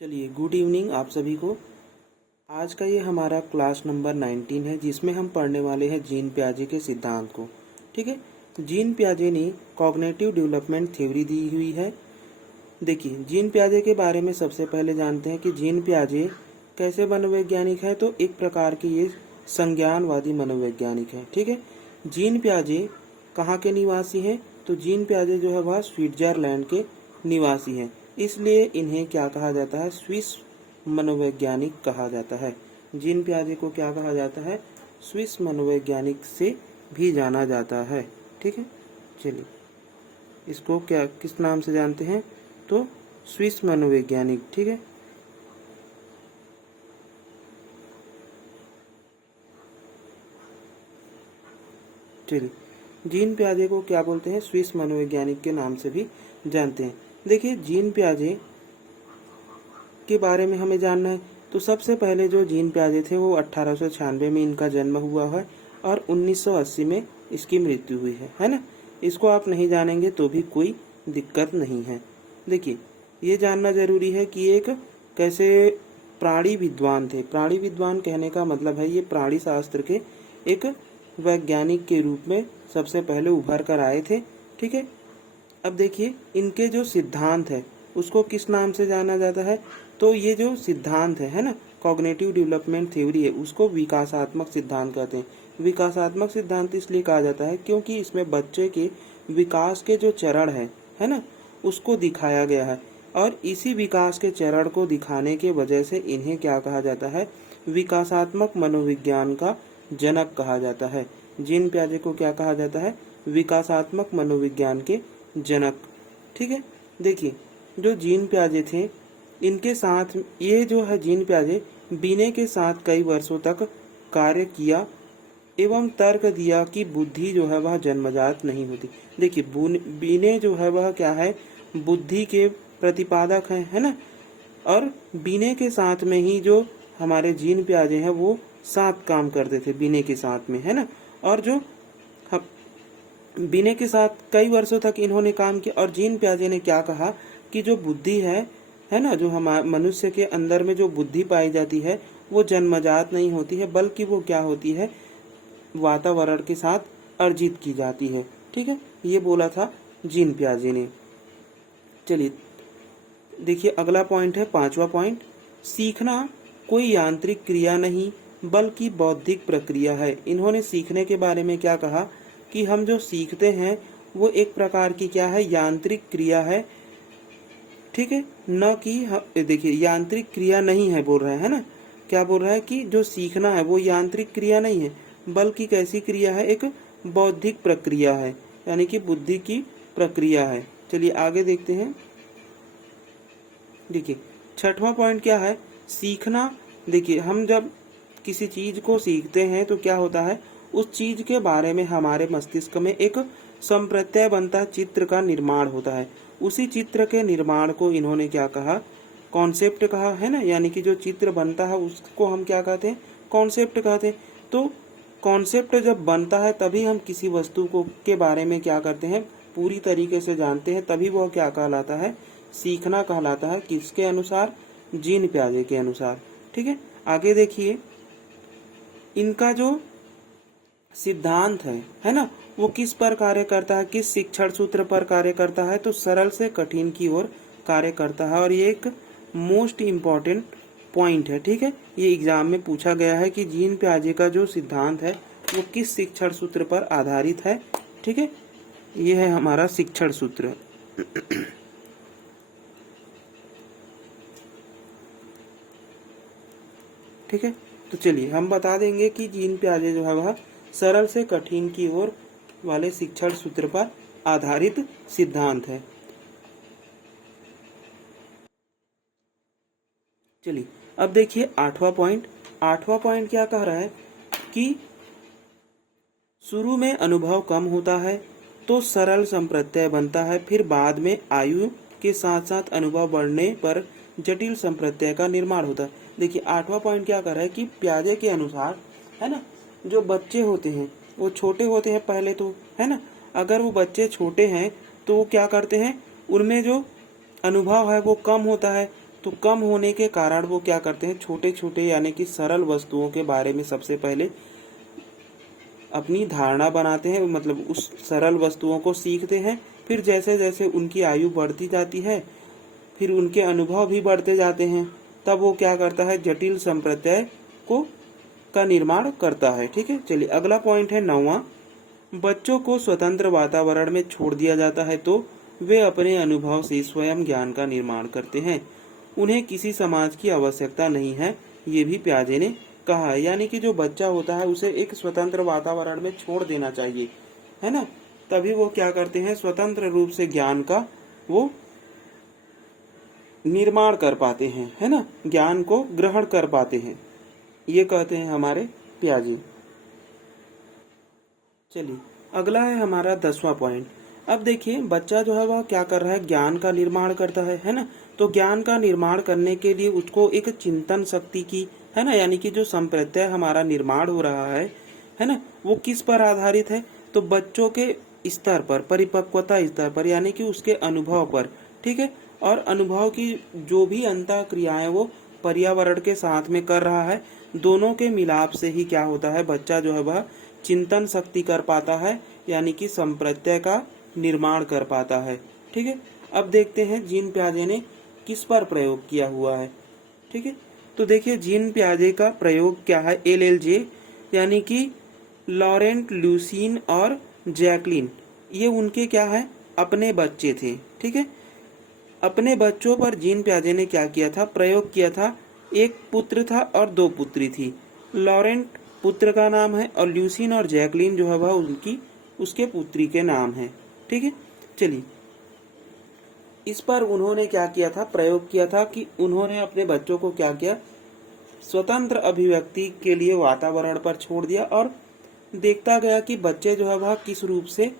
चलिए, good evening आप सभी को। आज का ये हमारा क्लास नंबर 19 है, जिसमें हम पढ़ने वाले हैं जीन पियाजे के सिद्धांत को। ठीक है, जीन पियाजे ने कॉग्निटिव डेवलपमेंट थ्योरी दी हुई है। देखिए, जीन पियाजे के बारे में सबसे पहले जानते हैं कि जीन पियाजे कैसे मनोवैज्ञानिक है। तो एक प्रकार के ये संज्ञानवादी मनोवैज्ञानिक है। ठीक है, जीन पियाजे कहाँ के निवासी हैं? तो जीन पियाजे जो है वह स्विट्जरलैंड के निवासी हैं, इसलिए इन्हें क्या कहा जाता है? स्विस मनोवैज्ञानिक कहा जाता है। जीन पियाजे को क्या कहा जाता है? स्विस मनोवैज्ञानिक से भी जाना जाता है। ठीक है, चलिए इसको क्या किस नाम से जानते हैं? तो स्विस मनोवैज्ञानिक। ठीक है, चलिए जीन पियाजे को क्या बोलते हैं? स्विस मनोवैज्ञानिक के नाम से भी जानते हैं। देखिए, जीन पियाजे के बारे में हमें जानना है तो सबसे पहले जो जीन पियाजे थे वो 1896 में इनका जन्म हुआ है और 1980 में इसकी मृत्यु हुई है ना। इसको आप नहीं जानेंगे तो भी कोई दिक्कत नहीं है। देखिए, ये जानना जरूरी है कि एक कैसे प्राणी विद्वान थे। प्राणी विद्वान कहने का मतलब है ये प्राणी शास्त्र के एक वैज्ञानिक के रूप में सबसे पहले उभर कर आए थे। ठीक है, अब देखिए इनके जो सिद्धांत है उसको किस नाम से जाना जाता है? तो ये जो सिद्धांत है ना, कॉग्निटिव डेवलपमेंट थ्योरी है, उसको विकासात्मक सिद्धांत कहते हैं। विकासात्मक सिद्धांत इसलिए कहा जाता है क्योंकि इसमें बच्चे के विकास के जो चरण है ना, उसको दिखाया गया है और इसी विकास के चरण को दिखाने के वजह से इन्हें क्या कहा जाता है? विकासात्मक मनोविज्ञान का जनक कहा जाता है। जीन पियाजे को क्या कहा जाता है? विकासात्मक मनोविज्ञान के जनक। ठीक है, देखिए जो जीन पियाजे थे इनके साथ ये जो है जीन पियाजे बीने के साथ कई वर्षों तक कार्य किया एवं तर्क दिया कि बुद्धि जो है वह जन्मजात नहीं होती। देखिए, बीने जो है वह क्या है? बुद्धि के प्रतिपादक है ना। और बीने के साथ में ही जो हमारे जीन पियाजे हैं वो साथ काम करते थे बीने के साथ में, है ना। और जो बीने के साथ कई वर्षों तक इन्होंने काम किया और जीन पियाजे ने क्या कहा कि जो बुद्धि है ना, जो हमारे मनुष्य के अंदर में जो बुद्धि पाई जाती है वो जन्मजात नहीं होती है, बल्कि वो क्या होती है? वातावरण के साथ अर्जित की जाती है। ठीक है, ये बोला था जीन पियाजे ने। चलिए देखिए, अगला पॉइंट है, पांचवा पॉइंट, सीखना कोई यांत्रिक क्रिया नहीं बल्कि बौद्धिक प्रक्रिया है। इन्होंने सीखने के बारे में क्या कहा कि हम जो सीखते हैं वो एक प्रकार की क्या है? यांत्रिक क्रिया है। ठीक है, न कि देखिए यांत्रिक क्रिया नहीं है बोल रहा है ना। क्या बोल रहा है कि जो सीखना है वो यांत्रिक क्रिया नहीं है बल्कि कैसी क्रिया है? एक बौद्धिक प्रक्रिया है, यानी कि बुद्धि की प्रक्रिया है। चलिए आगे देखते हैं। देखिए छठवां पॉइंट क्या है? सीखना। देखिए, हम जब किसी चीज को सीखते हैं तो क्या होता है? उस चीज के बारे में हमारे मस्तिष्क में एक संप्रत्यय बनता, चित्र का निर्माण होता है। उसी चित्र के निर्माण को इन्होंने क्या कहा? कॉन्सेप्ट कहा, है ना। यानी कि जो चित्र बनता है उसको हम क्या कहते हैं? कॉन्सेप्ट कहते हैं। तो कॉन्सेप्ट जब बनता है तभी हम किसी वस्तु को के बारे में क्या करते हैं? पूरी तरीके से जानते हैं, तभी वह क्या कहलाता है? सीखना कहलाता है। किसके अनुसार? जीन पियाजे के अनुसार। ठीक है, आगे देखिए, इनका जो सिद्धांत है ना, वो किस पर कार्य करता है? किस शिक्षण सूत्र पर कार्य करता है? तो सरल से कठिन की ओर कार्य करता है और ये एक मोस्ट इम्पॉर्टेंट पॉइंट है। ठीक है, ये एग्जाम में पूछा गया है कि जीन पियाजे का जो सिद्धांत है वो किस शिक्षण सूत्र पर आधारित है। ठीक है, ये है हमारा शिक्षण सूत्र। ठीक है, तो चलिए हम बता देंगे कि जीन पियाजे जो है वह सरल से कठिन की ओर वाले शिक्षण सूत्र पर आधारित सिद्धांत है। चलिए अब देखिए आठवां पॉइंट। आठवां पॉइंट क्या कह रहा है कि शुरू में अनुभव कम होता है तो सरल संप्रत्यय बनता है, फिर बाद में आयु के साथ साथ अनुभव बढ़ने पर जटिल संप्रत्यय का निर्माण होता है। देखिए आठवां पॉइंट क्या कर रहा है कि पियाजे के अनुसार, है ना, जो बच्चे होते हैं वो छोटे होते हैं पहले तो, है ना। अगर वो बच्चे छोटे हैं तो वो क्या करते हैं? उनमें जो अनुभव है वो कम होता है, तो कम होने के कारण वो क्या करते हैं, छोटे छोटे यानी कि सरल वस्तुओं के बारे में सबसे पहले अपनी धारणा बनाते हैं, मतलब उस सरल वस्तुओं को सीखते हैं। फिर जैसे जैसे उनकी आयु बढ़ती जाती है, फिर उनके अनुभव भी बढ़ते जाते हैं, तब वो क्या करता है, जटिल संप्रत्यय को का निर्माण करता है। ठीक है, चलिए अगला पॉइंट है 9वां। बच्चों को स्वतंत्र वातावरण में छोड़ दिया जाता है तो वे अपने अनुभव से स्वयं ज्ञान का निर्माण करते हैं। उन्हें किसी समाज की आवश्यकता नहीं है, ये भी प्याजे ने कहा है। यानी कि जो बच्चा होता है उसे एक स्वतंत्र वातावरण में छोड़ देना चाहिए, है ना, तभी वो क्या करते हैं, स्वतंत्र रूप से ज्ञान का वो निर्माण कर पाते हैं, है ना, ज्ञान को ग्रहण कर पाते हैं, ये कहते हैं हमारे प्याजे। चलिए अगला है हमारा 10वां पॉइंट। अब देखिए बच्चा जो है वह क्या कर रहा है, ज्ञान का निर्माण करता है ना। तो ज्ञान का निर्माण करने के लिए उसको एक चिंतन शक्ति की, है ना, यानी कि जो संप्रत्यय हमारा निर्माण हो रहा है ना, वो किस पर आधारित है, तो बच्चों के स्तर पर, परिपक्वता स्तर पर, यानी कि उसके अनुभव पर। ठीक है, और अनुभव की जो भी अंतः क्रियाएं वो पर्यावरण के साथ में कर रहा है, दोनों के मिलाप से ही क्या होता है, बच्चा जो है वह चिंतन शक्ति कर पाता है, यानी कि संप्रत्यय का निर्माण कर पाता है। ठीक है, अब देखते हैं जीन पियाजे ने किस पर प्रयोग किया हुआ है। ठीक है, तो देखिए जीन पियाजे का प्रयोग क्या है, LLJ यानी कि लॉरेंट, ल्यूसीन और जैकलिन, ये उनके क्या है, अपने बच्चे थे। ठीक है, अपने बच्चों पर जीन पियाजे ने क्या किया था, प्रयोग किया था। एक पुत्र था और 2 पुत्री थी। लॉरेंट पुत्र का नाम है और ल्यूसीन और जैकलिन जो है वह उनकी उसके पुत्री के नाम है। ठीक है, चलिए इस पर उन्होंने क्या किया था, प्रयोग किया था कि उन्होंने अपने बच्चों को क्या किया, स्वतंत्र अभिव्यक्ति के लिए वातावरण पर छोड़ दिया और देखता गया कि बच्चे जो है वह किस रूप से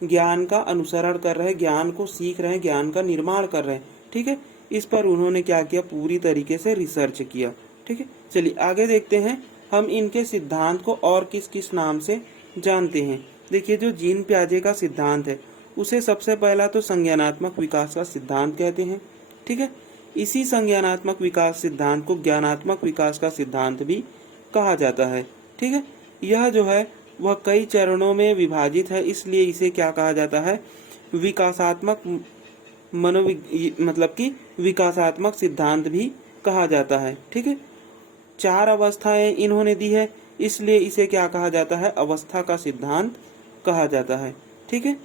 ज्ञान का अनुसरण कर रहे हैं, ज्ञान को सीख रहे हैं, ज्ञान का निर्माण कर रहे हैं। ठीक है, इस पर उन्होंने क्या किया, पूरी तरीके से रिसर्च किया। ठीक है, चलिए आगे देखते हैं हम इनके सिद्धांत को और किस किस नाम से जानते हैं। देखिए जो जीन पियाजे का सिद्धांत है उसे सबसे पहला तो संज्ञानात्मक विकास का सिद्धांत कहते हैं। ठीक है, इसी संज्ञानात्मक विकास सिद्धांत को ज्ञानात्मक विकास का सिद्धांत भी कहा जाता है। ठीक है, यह जो है वह कई चरणों में विभाजित है, इसलिए इसे क्या कहा जाता है, विकासात्मक मतलब कि विकासात्मक सिद्धांत भी कहा जाता है। ठीक है, 4 अवस्थाएं इन्होंने दी है, इसलिए इसे क्या कहा जाता है, अवस्था का सिद्धांत कहा जाता है। ठीक है,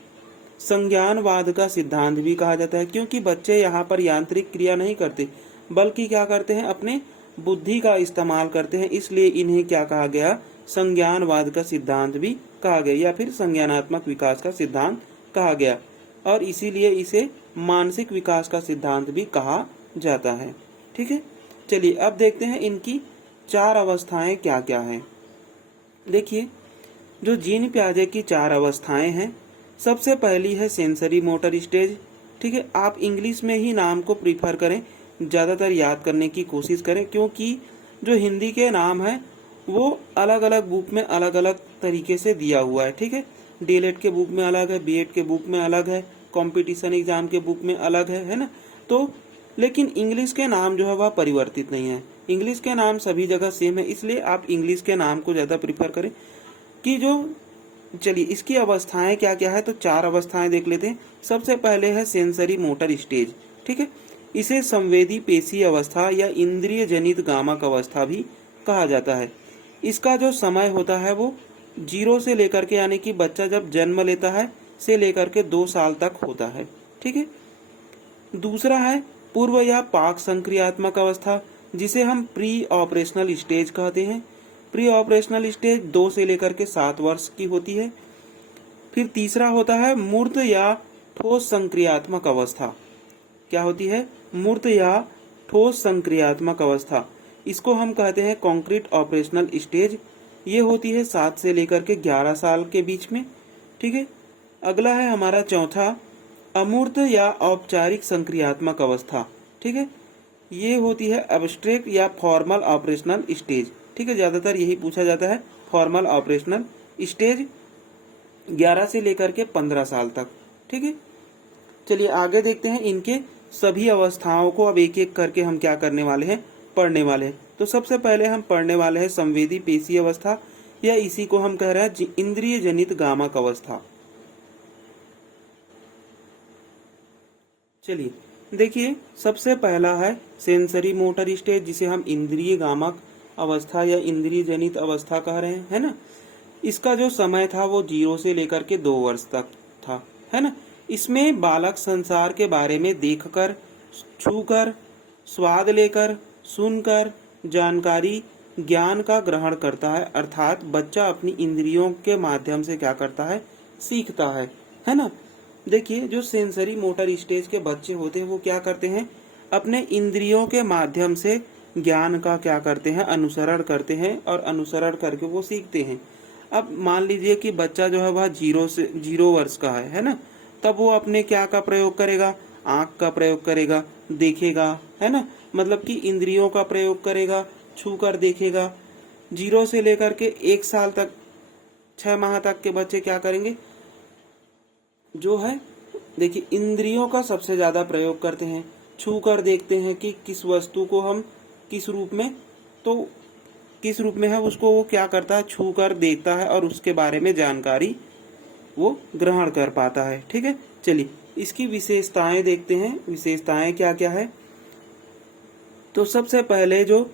संज्ञानवाद का सिद्धांत भी कहा जाता है, क्योंकि बच्चे यहाँ पर यांत्रिक क्रिया नहीं करते बल्कि क्या करते हैं, अपने बुद्धि का इस्तेमाल करते हैं, इसलिए इन्हें क्या कहा गया, संज्ञानवाद का सिद्धांत भी कहा गया या फिर संज्ञानात्मक विकास का सिद्धांत कहा गया, और इसीलिए इसे मानसिक विकास का सिद्धांत भी कहा जाता है। ठीक है, चलिए अब देखते हैं इनकी 4 अवस्थाएं क्या क्या हैं। देखिए जो जीन पियाजे की 4 अवस्थाएं हैं, सबसे पहली है सेंसरी मोटर स्टेज। ठीक है, आप इंग्लिश में ही नाम को प्रीफर करें, ज़्यादातर याद करने की कोशिश करें, क्योंकि जो हिंदी के नाम है वो अलग अलग बुक में अलग अलग तरीके से दिया हुआ है। ठीक है, डीएलएड के बुक में अलग है, बीएड के बुक में अलग है, कंपटीशन एग्जाम के बुक में अलग है ना। तो लेकिन इंग्लिश के नाम जो है वह परिवर्तित नहीं है, इंग्लिश के नाम सभी जगह सेम है, इसलिए आप इंग्लिश के नाम को ज़्यादा प्रीफर करें। कि जो चलिए इसकी अवस्थाएं क्या क्या है, तो 4 अवस्थाएं देख लेते हैं। सबसे पहले है सेंसरी मोटर स्टेज। ठीक है, इसे संवेदी पेशी अवस्था या इंद्रिय जनित गामक अवस्था भी कहा जाता है। इसका जो समय होता है वो 0 से लेकर के, यानी कि बच्चा जब जन्म लेता है से लेकर के 2 साल तक होता है। ठीक है, दूसरा है पूर्व या पाक संक्रियात्मक अवस्था, जिसे हम प्री ऑपरेशनल स्टेज कहते हैं। प्री ऑपरेशनल स्टेज 2 से लेकर के 7 वर्ष की होती है। फिर तीसरा होता है मूर्त या ठोस संक्रियात्मक अवस्था। क्या होती है, मूर्त या ठोस संक्रियात्मक अवस्था, इसको हम कहते हैं कॉन्क्रीट ऑपरेशनल स्टेज। ये होती है 7 से लेकर के 11 साल के बीच में। ठीक है, अगला है हमारा चौथा अमूर्त या औपचारिक संक्रियात्मक अवस्था। ठीक है, ये होती है एब्स्ट्रैक्ट या फॉर्मल ऑपरेशनल स्टेज। ठीक है, ज्यादातर यही पूछा जाता है, फॉर्मल ऑपरेशनल स्टेज 11 से लेकर के 15 साल तक। ठीक है, चलिए आगे देखते हैं इनके सभी अवस्थाओं को अब एक एक करके हम क्या करने वाले हैं, पढ़ने वाले हैं। तो सबसे पहले हम पढ़ने वाले हैं संवेदी पेशी अवस्था, या इसी को हम कह रहे हैं इंद्रिय जनित गामक अवस्था। चलिए देखिए, सबसे पहला है सेंसरी मोटर स्टेज, जिसे हम इंद्रिय गामक अवस्था या इंद्रिय जनित अवस्था कह रहे हैं, है ना। इसका जो समय था वो 0 से लेकर के 2 वर्ष तक था, है ना। इसमें बालक संसार के बारे में देखकर, छूकर, स्वाद लेकर, सुनकर जानकारी, ज्ञान का ग्रहण करता है। अर्थात बच्चा अपनी इंद्रियों के माध्यम से क्या करता है, सीखता है ना। देखिए, जो सेंसरी मोटर स्टेज के बच्चे होते हैं वो क्या करते हैं, अपने इंद्रियों के माध्यम से ज्ञान का क्या करते हैं, अनुसरण करते हैं, और अनुसरण करके वो सीखते हैं। अब मान लीजिए कि बच्चा जो है वह 0 वर्ष का है ना, तब वो अपने क्या का प्रयोग करेगा, आंख का प्रयोग करेगा, देखेगा, है ना, मतलब कि इंद्रियों का प्रयोग करेगा, छू कर देखेगा। 0 से लेकर के 1 साल तक, 6 माह तक के बच्चे क्या करेंगे, जो है देखिए इंद्रियों का सबसे ज्यादा प्रयोग करते हैं। छू कर देखते हैं कि किस वस्तु को हम किस रूप में, तो किस रूप में है उसको वो क्या करता है, छू कर देखता है और उसके बारे में जानकारी वो ग्रहण कर पाता है। ठीक है, चलिए इसकी विशेषताएं देखते हैं। विशेषताएं क्या क्या है, तो सबसे पहले जो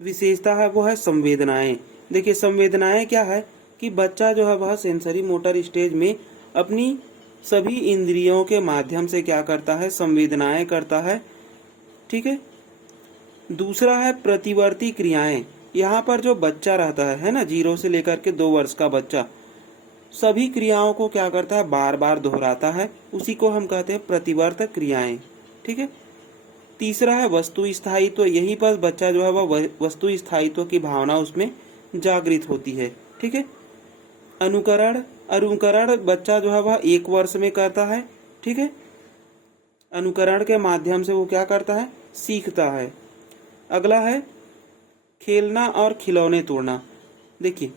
विशेषता है वो है संवेदनाएं। देखिए संवेदनाएं क्या है कि बच्चा जो है वह सेंसरी मोटर स्टेज में अपनी सभी इंद्रियों के माध्यम से क्या करता है, संवेदनाएं करता है। ठीक है, दूसरा है प्रतिवर्ती क्रियाएं। यहाँ पर जो बच्चा रहता है ना, 0 से लेकर के 2 वर्ष का बच्चा सभी क्रियाओं को क्या करता है, बार बार दोहराता है, उसी को हम कहते हैं प्रतिवर्त क्रियाएं। ठीक है, तीसरा है वस्तु स्थायित्व। यहीं पर बच्चा जो है वह वस्तु स्थायित्व की भावना उसमें जागृत होती है। ठीक है, अनुकरण। अनुकरण बच्चा जो है वह 1 वर्ष में करता है। ठीक है, अनुकरण के माध्यम से वो क्या करता है, सीखता है। अगला है खेलना और खिलौने तोड़ना। देखिए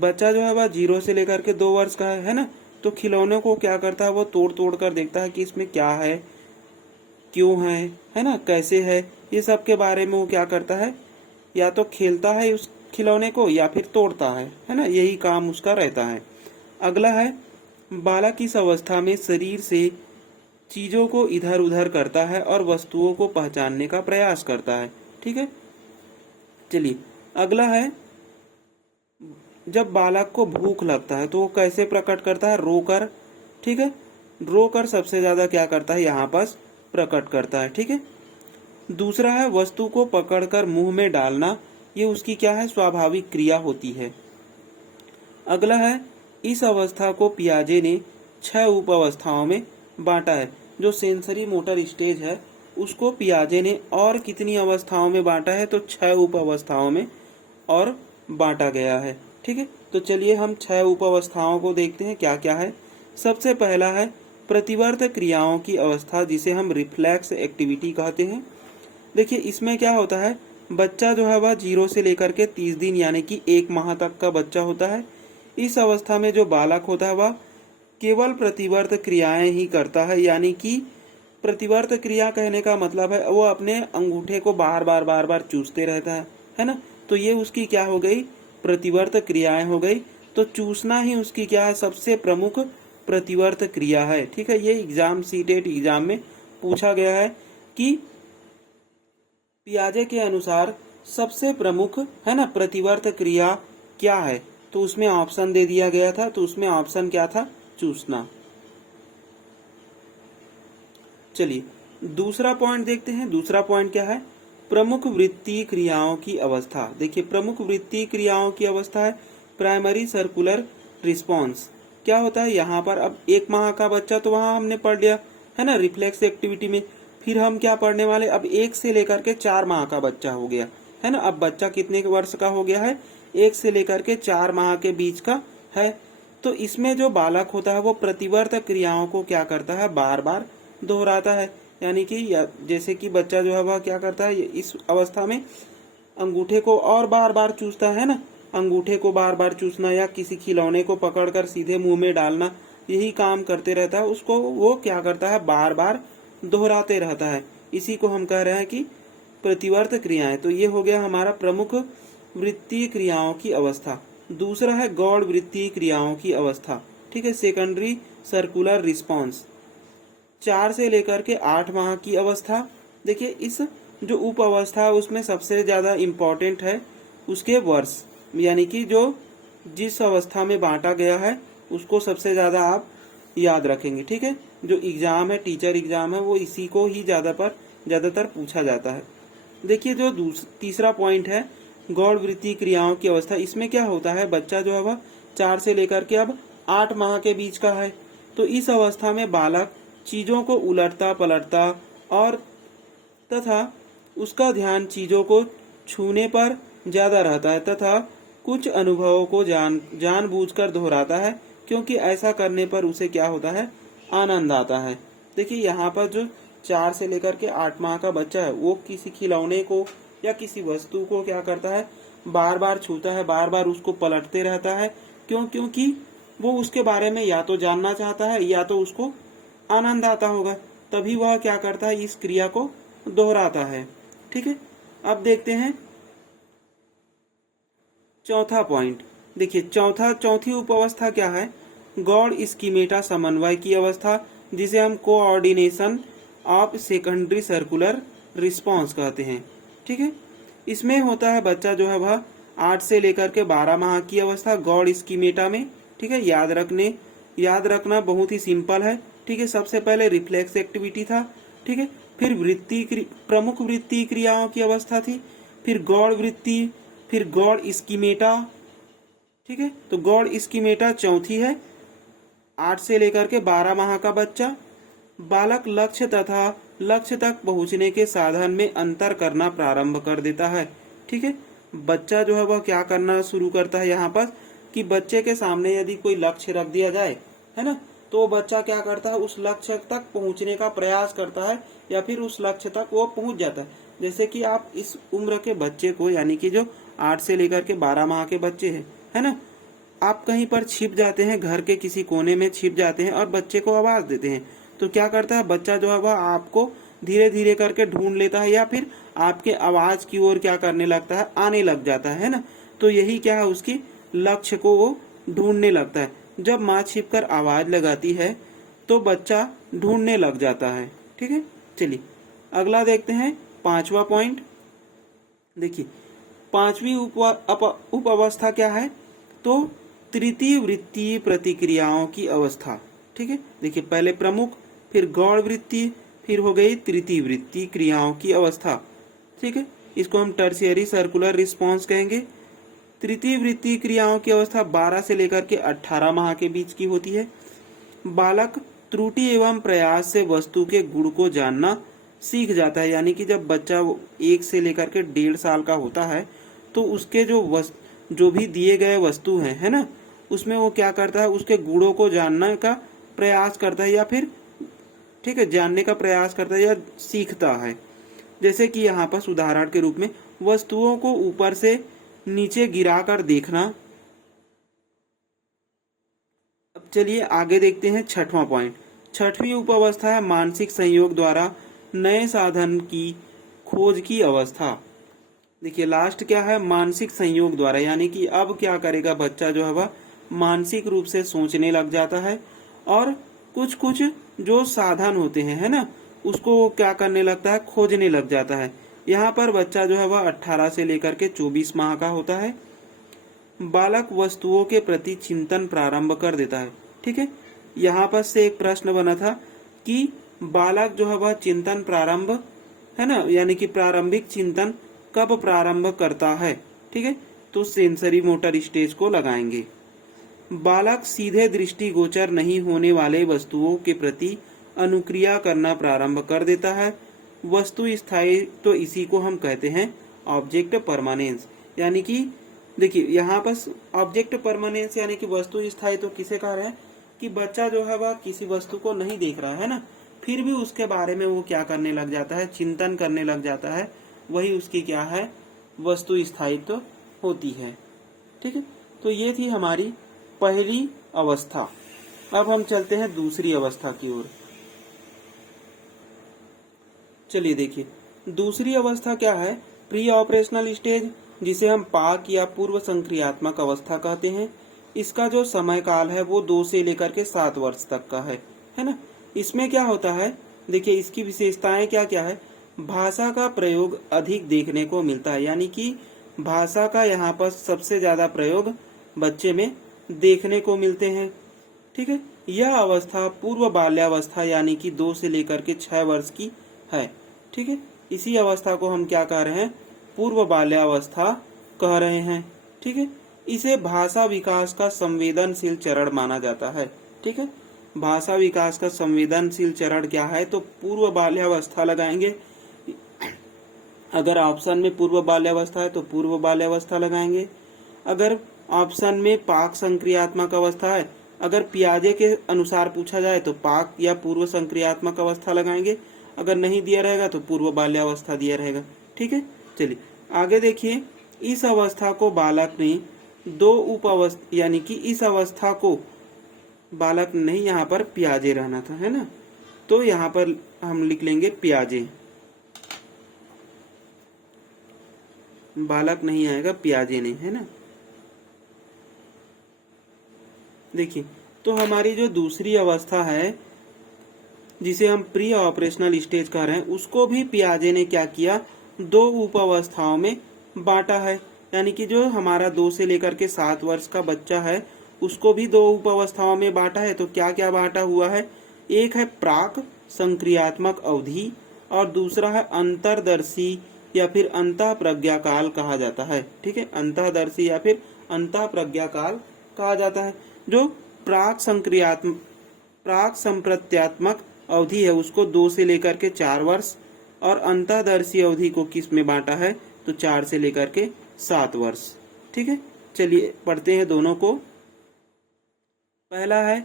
बच्चा जो है वह 0 से लेकर के 2 वर्ष का है ना, तो खिलौने को क्या करता है, वो तोड़ तोड़ कर देखता है कि इसमें क्या है, क्यों है ना, कैसे है, ये सब के बारे में वो क्या करता है, या तो खेलता है उस खिलौने को या फिर तोड़ता है ना, यही काम उसका रहता है। अगला है बालक इस अवस्था में शरीर से चीजों को इधर उधर करता है और वस्तुओं को पहचानने का प्रयास करता है। ठीक है, चलिए अगला है जब बालक को भूख लगता है तो वो कैसे प्रकट करता है, रोकर। ठीक है, रोकर सबसे ज्यादा क्या करता है, यहाँ पर प्रकट करता है। ठीक है, दूसरा है वस्तु को पकड़कर मुंह में डालना। ये उसकी क्या है, स्वाभाविक क्रिया होती है। अगला है इस अवस्था को पियाजे ने 6 उप अवस्थाओं में बांटा है। जो सेंसरी मोटर स्टेज है उसको पियाजे ने और कितनी अवस्थाओं में बांटा है, तो 6 उप अवस्थाओं में और बांटा गया है। ठीक है, तो चलिए हम 6 उप अवस्थाओं को देखते हैं क्या क्या है। सबसे पहला है प्रतिवर्त क्रियाओं की अवस्था, जिसे हम रिफ्लेक्स एक्टिविटी कहते हैं। देखिए इसमें क्या होता है, बच्चा जो है वह 0 से लेकर के 30 दिन यानी कि 1 माह तक का बच्चा होता है। इस अवस्था में जो बालक होता है वह केवल प्रतिवर्त क्रियाएं ही करता है, यानी कि प्रतिवर्त क्रिया कहने का मतलब है वो अपने अंगूठे को बार बार चूसते रहता है ना, तो ये उसकी क्या हो गई, प्रतिवर्त क्रियाएं हो गई। तो चूसना ही उसकी क्या है, सबसे प्रमुख प्रतिवर्त क्रिया है। ठीक है, ये एग्जाम सीटेट एग्जाम में पूछा गया है कि पियाजे के अनुसार सबसे प्रमुख है ना प्रतिवर्त क्रिया क्या है, तो उसमें ऑप्शन दे दिया गया था, तो उसमें ऑप्शन क्या था, चूसना। चलिए दूसरा पॉइंट देखते हैं। दूसरा पॉइंट क्या है, प्रमुख वृत्तीय क्रियाओं की अवस्था। देखिए प्रमुख वृत्तीय क्रियाओं की अवस्था है प्राइमरी सर्कुलर रिस्पॉन्स। क्या होता है यहाँ पर, अब 1 माह का बच्चा तो वहां हमने पढ़ लिया है ना रिफ्लेक्स एक्टिविटी में, फिर हम क्या पढ़ने वाले, अब 1 से लेकर के 4 माह का बच्चा हो गया है ना। अब बच्चा कितने वर्ष का हो गया है, 1 से लेकर के 4 माह के बीच का है। तो इसमें जो बालक होता है वो प्रतिवर्त क्रियाओं को क्या करता है, बार बार दोहराता है। यानी कि जैसे कि बच्चा जो है वह क्या करता है, इस अवस्था में अंगूठे को और बार बार चूसता है ना, अंगूठे को बार बार चूसना या किसी खिलौने को पकड़कर सीधे मुंह में डालना, यही काम करते रहता है। उसको वो क्या करता है, बार बार दोहराते रहता है। इसी को हम कह रहे हैं कि प्रतिवर्त क्रियाएं। तो ये हो गया हमारा प्रमुख वृत्तीय क्रियाओं की अवस्था। दूसरा है गौड़ वृत्तीय क्रियाओं की अवस्था, ठीक है, सेकेंडरी सर्कुलर रिस्पॉन्स। 4 से लेकर के 8 माह की अवस्था। देखिए इस जो उप अवस्था है उसमें सबसे ज्यादा इम्पोर्टेंट है उसके वर्ष, यानी कि जो जिस अवस्था में बांटा गया है उसको सबसे ज्यादा आप याद रखेंगे, ठीक है। जो एग्जाम है, टीचर एग्जाम है, वो इसी को ही ज्यादातर पूछा जाता है। देखिए जो तीसरा पॉइंट है गौड़ वृत्तीय क्रियाओं की अवस्था, इसमें क्या होता है, बच्चा जो है वह 4 से लेकर के अब 8 माह के बीच का है। तो इस अवस्था में बालक चीजों को उलटता पलटता और तथा उसका ध्यान चीजों को छूने पर ज्यादा रहता है तथा कुछ अनुभवों को जानबूझकर दोहराता है, क्योंकि ऐसा करने पर उसे क्या होता है, आनंद आता है। देखिए यहाँ पर जो 4 से लेकर के 8 माह का बच्चा है वो किसी खिलौने को या किसी वस्तु को क्या करता है, बार बार छूता है, बार बार उसको पलटते रहता है। क्योंकि वो उसके बारे में या तो जानना चाहता है या तो उसको आनंद आता होगा, तभी वह क्या करता है, इस क्रिया को दोहराता है, ठीक है। अब देखते हैं चौथा पॉइंट। देखिए चौथी उपावस्था क्या है, गौड़ स्कीमेटा समन्वय की अवस्था, जिसे हम coordination of secondary circular response कहते हैं, ठीक है। इसमें होता है बच्चा जो है वह 8 से लेकर के 12 माह की अवस्था गौड़ स्कीमेटा में, ठीक है। याद रखना बहुत ही सिंपल है, ठीक है। सबसे पहले रिफ्लेक्स एक्टिविटी था, ठीक है, फिर प्रमुख वृत्तीय क्रियाओं की अवस्था थी, फिर गौड़ वृत्ति, फिर गौड़ स्कीमेटा, ठीक है। तो गौड़ स्कीमेटा चौथी है। 8 से लेकर के 12 माह का बच्चा, बालक लक्ष्य तथा लक्ष्य तक पहुंचने के साधन में अंतर करना प्रारंभ कर देता है, ठीक है। बच्चा जो है वह क्या करना शुरू करता है यहाँ पर कि बच्चे के सामने यदि कोई लक्ष्य रख दिया जाए, है ना, तो बच्चा क्या करता है, उस लक्ष्य तक पहुंचने का प्रयास करता है या फिर उस लक्ष्य तक वो पहुंच जाता है। जैसे कि आप इस उम्र के बच्चे को, यानी कि जो 8 से लेकर के 12 माह के बच्चे हैं, है ना, आप कहीं पर छिप जाते हैं, घर के किसी कोने में छिप जाते हैं और बच्चे को आवाज देते हैं, तो क्या करता है बच्चा जो है वह आपको धीरे धीरे करके ढूंढ लेता है या फिर आपके आवाज की ओर क्या करने लगता है, आने लग जाता है ना। तो यही क्या है, उसकी लक्ष्य को वो ढूंढने लगता है। जब माँ छिपकर आवाज लगाती है तो बच्चा ढूंढने लग जाता है, ठीक है। चलिए अगला देखते हैं 5वां पॉइंट। देखिए 5वीं उप अवस्था क्या है, तो तृतीय वृत्तीय प्रतिक्रियाओं की अवस्था, ठीक है। देखिए पहले प्रमुख, फिर गौड़ वृत्तीय, फिर हो गई तृतीय वृत्तीय क्रियाओं की अवस्था, ठीक है। इसको हम टर्शियरी सर्कुलर रिस्पॉन्स कहेंगे। तृतीय वृत्तीय क्रियाओं की अवस्था 12 से लेकर के 18 माह के बीच की होती है। बालक त्रुटि एवं प्रयास से वस्तु के गुण को जानना सीख जाता है, यानी कि जब बच्चा 1 से लेकर के 1.5 साल का होता है तो उसके जो भी दिए गए वस्तु है ना, उसमें वो क्या करता है, उसके गुणों को जानने का प्रयास करता है या फिर, ठीक है, जानने का प्रयास करता है या सीखता है। जैसे कि यहाँ पर उदाहरण के रूप में वस्तुओं को ऊपर से नीचे गिराकर देखना। अब चलिए आगे देखते हैं 6वां पॉइंट। 6वीं उप अवस्था है मानसिक संयोग द्वारा नए साधन की खोज की अवस्था। देखिए लास्ट क्या है, मानसिक संयोग द्वारा, यानी कि अब क्या करेगा बच्चा जो है वह मानसिक रूप से सोचने लग जाता है और कुछ जो साधन होते हैं, है ना, उसको वो क्या करने लगता है, खोजने लग जाता है। यहाँ पर बच्चा जो है वह 18 से लेकर के 24 माह का होता है। बालक वस्तुओं के प्रति चिंतन प्रारंभ कर देता है, ठीक है। यहाँ पर से एक प्रश्न बना था कि बालक जो है वह चिंतन प्रारंभ, है ना, यानी कि प्रारंभिक चिंतन कब प्रारंभ करता है, ठीक है। तो सेंसरी मोटर स्टेज को लगाएंगे। बालक सीधे दृष्टिगोचर नहीं होने वाले वस्तुओं के प्रति अनुक्रिया करना प्रारंभ कर देता है। वस्तु स्थायी, तो इसी को हम कहते हैं ऑब्जेक्ट परमानेंस, यानी कि देखिए यहाँ पर ऑब्जेक्ट परमानेंस यानी कि वस्तु स्थायी तो किसे कह रहे हैं कि बच्चा जो है वह किसी वस्तु को नहीं देख रहा है ना, फिर भी उसके बारे में वो क्या करने लग जाता है, चिंतन करने लग जाता है, वही उसकी क्या है, वस्तु स्थायित्व होती है, ठीक है। तो ये थी हमारी पहली अवस्था। अब हम चलते हैं दूसरी अवस्था की ओर। चलिए देखिए, दूसरी अवस्था क्या है, प्री ऑपरेशनल स्टेज, जिसे हम पाक या पूर्व संक्रियात्मक अवस्था कहते हैं। इसका जो समय काल है वो 2 से लेकर के 7 वर्ष तक का है ना। इसमें क्या होता है, देखिए इसकी विशेषताएं क्या क्या है। भाषा का प्रयोग अधिक देखने को मिलता है, यानी कि भाषा का यहाँ पर सबसे ज्यादा प्रयोग बच्चे में देखने को मिलते हैं। ठीक है, यह अवस्था पूर्व बाल्यावस्था यानी कि 2 से लेकर के 6 वर्ष की है। ठीक है, इसी अवस्था को हम क्या कह रहे हैं, पूर्व बाल्यावस्था कह रहे हैं। ठीक है, इसे भाषा विकास का संवेदनशील चरण माना जाता है। ठीक है, भाषा विकास का संवेदनशील चरण क्या है, तो पूर्व बाल्यावस्था लगाएंगे। अगर ऑप्शन में पूर्व बाल्यावस्था है तो पूर्व बाल्यावस्था लगाएंगे। अगर ऑप्शन में पाक संक्रियात्मक अवस्था है, अगर पियाजे के अनुसार पूछा जाए तो पाक या पूर्व संक्रियात्मक अवस्था लगाएंगे। अगर नहीं दिया रहेगा तो पूर्व बाल्यावस्था दिया रहेगा। ठीक है, चलिए आगे देखिए। इस अवस्था को बालक ने 2 उप अवस्था, यानी कि इस अवस्था को बालक नहीं, यहाँ पर पियाजे रहना था, है ना, तो यहाँ पर हम लिख लेंगे पियाजे, बालक नहीं आएगा, पियाजे नहीं, है ना। देखिए, तो हमारी जो दूसरी अवस्था है जिसे हम प्री ऑपरेशनल स्टेज कह रहे हैं, उसको भी पियाजे ने क्या किया, 2 उप अवस्थाओं में बांटा है। यानी कि जो हमारा 2 से लेकर के 7 वर्ष का बच्चा है उसको भी 2 उप अवस्थाओं में बांटा है। तो क्या क्या बांटा हुआ है, एक है प्राक संक्रियात्मक अवधि और दूसरा है अंतरदर्शी या फिर अंतः प्रज्ञा काल कहा जाता है। ठीक है, अंतःदर्शी या फिर अंतः प्रज्ञा काल कहा जाता है। जो प्राक संप्रत्यात्मक अवधि है उसको 2 से लेकर के 4 वर्ष और अंतःदर्शी अवधि को किस में बांटा है, तो 4 से लेकर के 7 वर्ष। ठीक है, चलिए पढ़ते हैं दोनों को। पहला है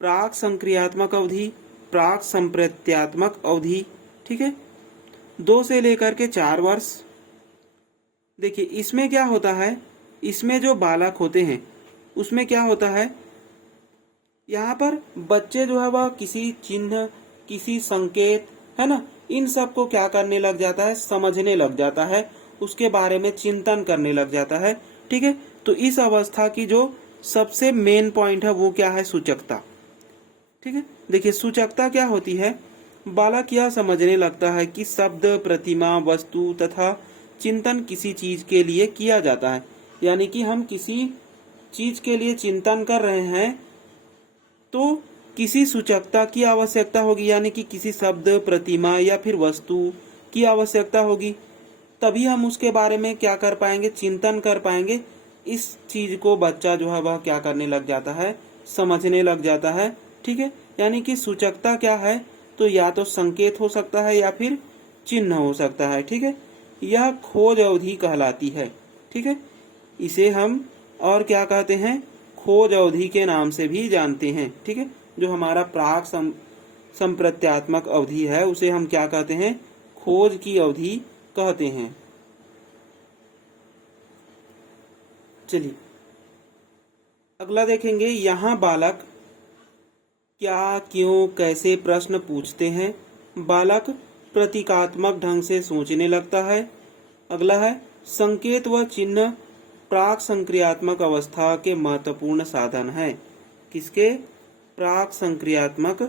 प्राक संक्रियात्मक अवधि, प्राक संप्रत्यात्मक अवधि। ठीक है, 2 से लेकर के 4 वर्ष। देखिए इसमें क्या होता है, इसमें जो बालक होते हैं उसमें क्या होता है, यहाँ पर बच्चे जो है वह किसी चिन्ह, किसी संकेत, है ना, इन सब को क्या करने लग जाता है, समझने लग जाता है, उसके बारे में चिंतन करने लग जाता है। ठीक है, तो इस अवस्था की जो सबसे मेन पॉइंट है वो क्या है, सूचकता। ठीक है, देखिए सूचकता क्या होती है, बालक यह समझने लगता है कि शब्द, प्रतिमा, वस्तु तथा चिंतन किसी चीज के लिए किया जाता है। यानी कि हम किसी चीज के लिए चिंतन कर रहे हैं तो किसी सूचकता की आवश्यकता होगी, यानी कि किसी शब्द, प्रतिमा या फिर वस्तु की आवश्यकता होगी, तभी हम उसके बारे में क्या कर पाएंगे, चिंतन कर पाएंगे। इस चीज को बच्चा जो है वह क्या करने लग जाता है, समझने लग जाता है। ठीक है, यानी कि सूचकता क्या है, तो या तो संकेत हो सकता है या फिर चिन्ह हो सकता है। ठीक है, यह खोज अवधि कहलाती है। ठीक है, इसे हम और क्या कहते हैं, खोज अवधि के नाम से भी जानते हैं। ठीक है, जो हमारा प्राक संप्रत्यात्मक अवधि है उसे हम क्या कहते हैं, खोज की अवधि कहते हैं। चलिए अगला देखेंगे। यहाँ बालक क्या, क्यों, कैसे प्रश्न पूछते हैं। बालक प्रतीकात्मक ढंग से सोचने लगता है। अगला है संकेत व चिन्ह प्राक संक्रियात्मक अवस्था के महत्वपूर्ण साधन है। किसके, प्राक संक्रियात्मक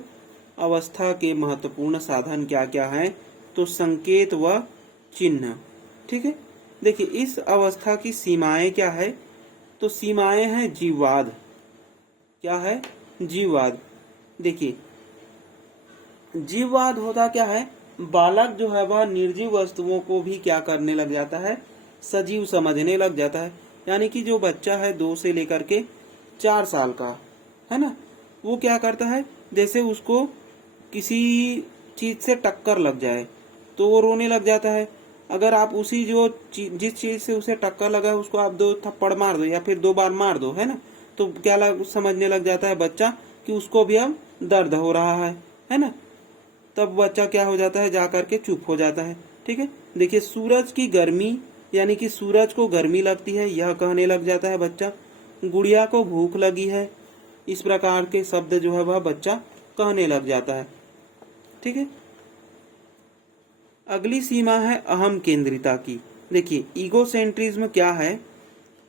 अवस्था के महत्वपूर्ण साधन क्या क्या है, तो संकेत व चिन्ह। ठीक है, देखिए इस अवस्था की सीमाएं क्या है, तो सीमाएं हैं जीववाद। क्या है, जीववाद। देखिए जीववाद होता क्या है, बालक जो है वह निर्जीव वस्तुओं को भी क्या करने लग जाता है, सजीव समझने लग जाता है। यानी कि जो बच्चा है 2 से लेकर के 4 साल का, है ना, वो क्या करता है, जैसे उसको किसी चीज से टक्कर लग जाए तो वो रोने लग जाता है। अगर आप उसी जिस चीज से उसे टक्कर लगा है उसको आप 2 थप्पड़ मार दो या फिर 2 बार मार दो, है ना, तो क्या समझने लग जाता है बच्चा कि उसको भी अब दर्द हो रहा है ना, तब बच्चा क्या हो जाता है, जाकर के चुप हो जाता है। ठीक है, देखिए सूरज की गर्मी, यानी कि सूरज को गर्मी लगती है, यह कहने लग जाता है बच्चा। गुड़िया को भूख लगी है, इस प्रकार के शब्द जो है वह बच्चा कहने लग जाता है। ठीक है, अगली सीमा है अहम केंद्रिता की। देखिए ईगोसेंट्रिज्म क्या है,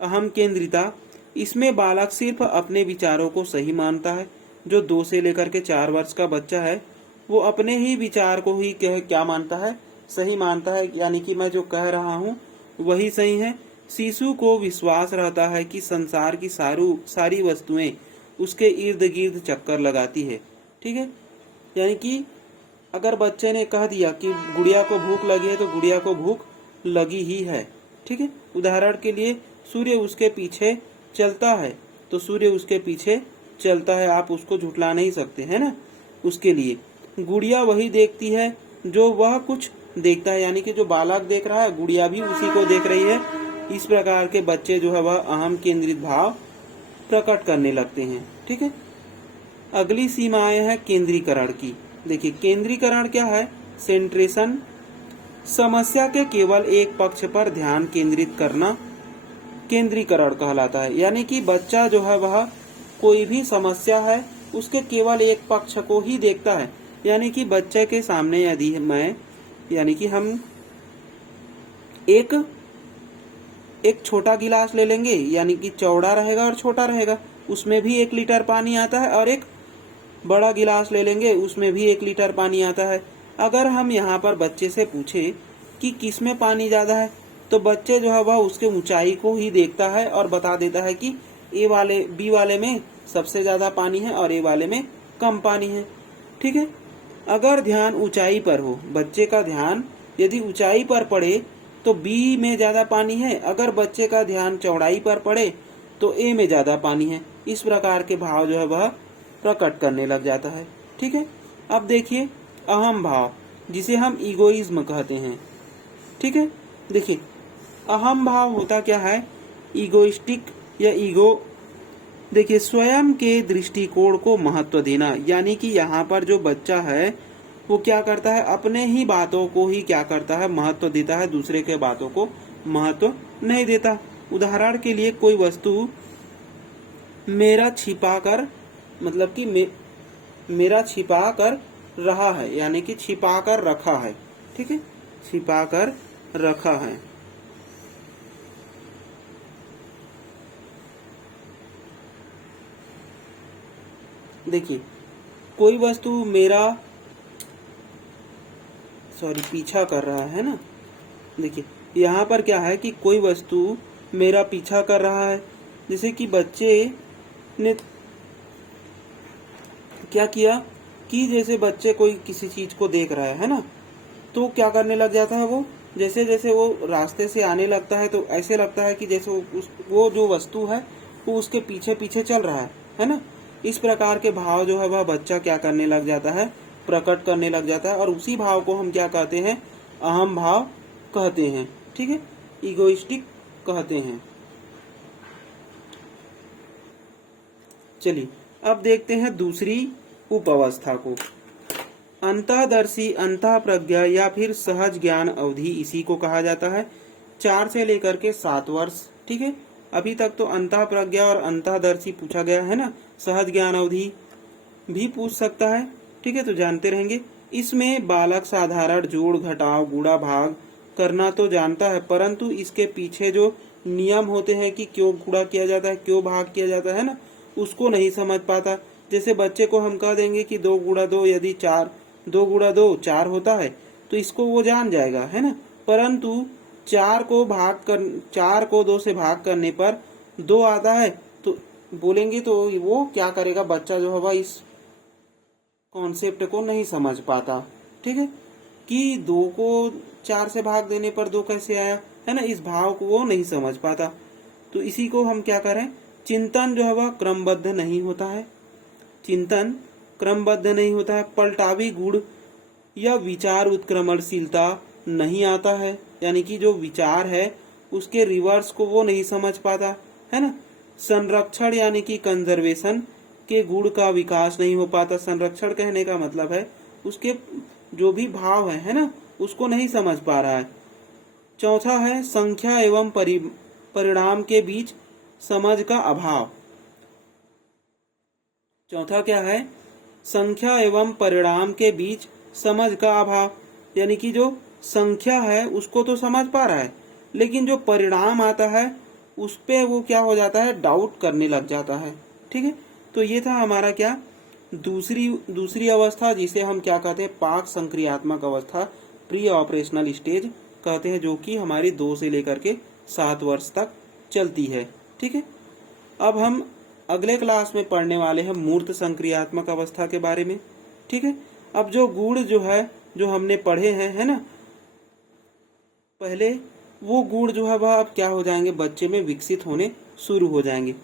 अहम केंद्रिता, इसमें बालक सिर्फ अपने विचारों को सही मानता है। जो 2 से लेकर के 4 वर्ष का बच्चा है वो अपने ही विचार को ही क्या मानता है, सही मानता है, यानी कि मैं जो कह रहा हूँ वही सही है। शिशु को विश्वास रहता है कि संसार की सारी वस्तुएं उसके इर्द गिर्द चक्कर लगाती है। ठीक है, यानी कि अगर बच्चे ने कह दिया कि गुड़िया को भूख लगी है तो गुड़िया को भूख लगी ही है। ठीक है, उदाहरण के लिए सूर्य उसके पीछे चलता है तो सूर्य उसके पीछे चलता है, आप उसको झुठला नहीं सकते, है ना। उसके लिए गुड़िया वही देखती है जो वह कुछ देखता है, यानी कि जो बालक देख रहा है गुड़िया भी उसी को देख रही है। इस प्रकार के बच्चे जो है वह अहम केंद्रित भाव प्रकट करने लगते हैं। ठीक है, अगली सीमाएं है केंद्रीकरण की। देखिए केंद्रीकरण क्या है, सेंट्रेशन, समस्या के केवल एक पक्ष पर ध्यान केंद्रित करना केंद्रीकरण कहलाता है। यानी कि बच्चा जो है वह कोई भी समस्या है उसके केवल एक पक्ष को ही देखता है। यानी कि बच्चे के सामने यदि यानी कि हम एक छोटा गिलास ले लेंगे, यानी कि चौड़ा रहेगा और छोटा रहेगा, उसमें भी 1 लीटर पानी आता है, और एक बड़ा गिलास ले लेंगे उसमें भी 1 लीटर पानी आता है। अगर हम यहाँ पर बच्चे से पूछे कि किसमें पानी ज्यादा है तो बच्चे जो है वह उसके ऊंचाई को ही देखता है और बता देता है कि बी वाले में सबसे ज्यादा पानी है और ए वाले में कम पानी है। ठीक है, अगर ध्यान ऊंचाई पर हो, बच्चे का ध्यान यदि ऊंचाई पर पड़े तो बी में ज्यादा पानी है, अगर बच्चे का ध्यान चौड़ाई पर पड़े तो ए में ज्यादा पानी है। इस प्रकार के भाव जो है वह प्रकट करने लग जाता है। ठीक है, अब देखिए अहम भाव जिसे हम ईगोइज्म कहते हैं। ठीक है, देखिए अहम भाव होता क्या है, ईगोइस्टिक या ईगो। देखिए स्वयं के दृष्टिकोण को महत्व देना, यानी कि यहाँ पर जो बच्चा है वो क्या करता है, अपने ही बातों को ही क्या करता है, महत्व देता है, दूसरे के बातों को महत्व नहीं देता। उदाहरण के लिए कोई वस्तु मेरा छिपा कर, मतलब कि मेरा छिपा कर रहा है, यानी कि छिपा कर रखा है। ठीक है, छिपा कर रखा है। देखिए कोई वस्तु मेरा पीछा कर रहा है ना। देखिए यहाँ पर क्या है कि कोई वस्तु मेरा पीछा कर रहा है। जैसे कि बच्चे ने क्या किया कि जैसे बच्चे कोई किसी चीज को देख रहा है ना, तो क्या करने लग जाता है, वो जैसे जैसे वो रास्ते से आने लगता है तो ऐसे लगता है कि जैसे वो जो वस्तु है वो उसके पीछे पीछे चल रहा है ना। इस प्रकार के भाव जो है वह बच्चा क्या करने लग जाता है, प्रकट करने लग जाता है, और उसी भाव को हम क्या कहते हैं, अहम भाव कहते हैं। ठीक है, ईगोइस्टिक कहते हैं। चलिए अब देखते हैं दूसरी उपावस्था को, अंतःदर्शी, अंतः प्रज्ञा या फिर सहज ज्ञान अवधि, इसी को कहा जाता है। 4 से लेकर के 7 वर्ष। ठीक है, अभी तक तो अंतः प्रज्ञा और अंतःदर्शी पूछा गया है ना, सहज ज्ञान अवधि भी पूछ सकता है। ठीक है, तो जानते रहेंगे। इसमें बालक साधारण जोड़ घटाव गुणा भाग करना तो जानता है, परंतु इसके पीछे जो नियम होते हैं कि क्यों गुणा किया जाता है, क्यों भाग किया जाता है ना, उसको नहीं समझ पाता। जैसे बच्चे को हम कह देंगे कि 2 गुणा 2 यदि 4, 2 गुणा 2 4 होता है तो इसको वो जान जाएगा, है ना। परंतु 4 को 2 से भाग करने पर 2 आता है तो बोलेंगे तो वो क्या करेगा, बच्चा जो है वह इस कॉन्सेप्ट को नहीं समझ पाता। ठीक है, कि 2 को 4 से भाग देने पर 2 कैसे आया, है ना, इस भाव को वो नहीं समझ पाता। तो इसी को हम क्या करें, चिंतन जो है वह क्रमबद्ध नहीं होता है, चिंतन क्रमबद्ध नहीं होता है, पलटावी गुण या विचार उत्क्रमणशीलता नहीं आता है, यानी कि जो विचार है उसके रिवर्स को वो नहीं समझ पाता, है ना। संरक्षण यानी कि कंजर्वेशन के गुण का विकास नहीं हो पाता। संरक्षण कहने का मतलब है उसके जो भी भाव है ना, उसको नहीं समझ पा रहा है। चौथा है संख्या एवं परिणाम के बीच समझ का अभाव। चौथा क्या है, संख्या एवं परिणाम के बीच समझ का अभाव, यानी कि जो संख्या है उसको तो समझ पा रहा है, लेकिन जो परिणाम आता है उस पे वो क्या हो जाता है, डाउट करने लग जाता है। ठीक है, तो ये था हमारा क्या, दूसरी अवस्था, जिसे हम क्या कहते हैं, पाक संक्रियात्मक अवस्था, प्री ऑपरेशनल स्टेज कहते हैं, जो कि हमारी 2 से लेकर के 7 वर्ष तक चलती है। ठीक है, अब हम अगले क्लास में पढ़ने वाले हैं मूर्त संक्रियात्मक अवस्था के बारे में। ठीक है, अब जो गुण जो है जो हमने पढ़े हैं, है ना, पहले वो गुण जो है वह अब क्या हो जाएंगे, बच्चे में विकसित होने शुरू हो जाएंगे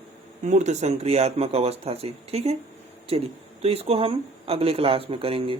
मूर्त संक्रियात्मक अवस्था से। ठीक है, चलिए तो इसको हम अगले क्लास में करेंगे।